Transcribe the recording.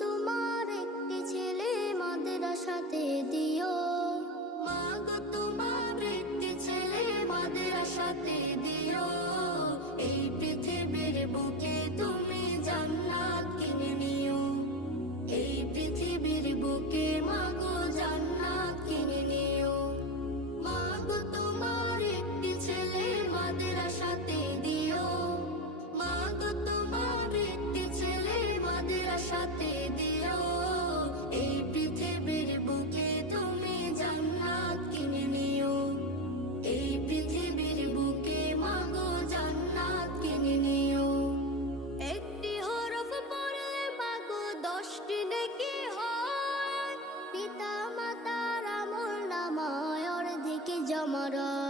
তোমার একটি ছেলে মাদ্রাসাতে দিও। মাগো তোমার একটি ছেলে মাদ্রাসাতে দিও। এই পৃথিবীর বুকে তুমি জান্নাত কিনে নিও। এই পৃথিবীর বুকে মাগো জান্নাত কিনে নিও। মাগো তোমার একটি ছেলে মাদ্রাসাতে দিও। মাগো তোমার একটি ছেলে মাদ্রাসাতে দিও। এই পৃথিবীর বুকে তুমি জান্নাত কিনে নিও। এই পৃথিবীর বুকে মাগো জান্নাত কিনে নিও। একটি হরফ পড়লে মাগো 10টি নেকি হয়। পিতা মাতার আমল নামায় অর্ধেক জমা রয়।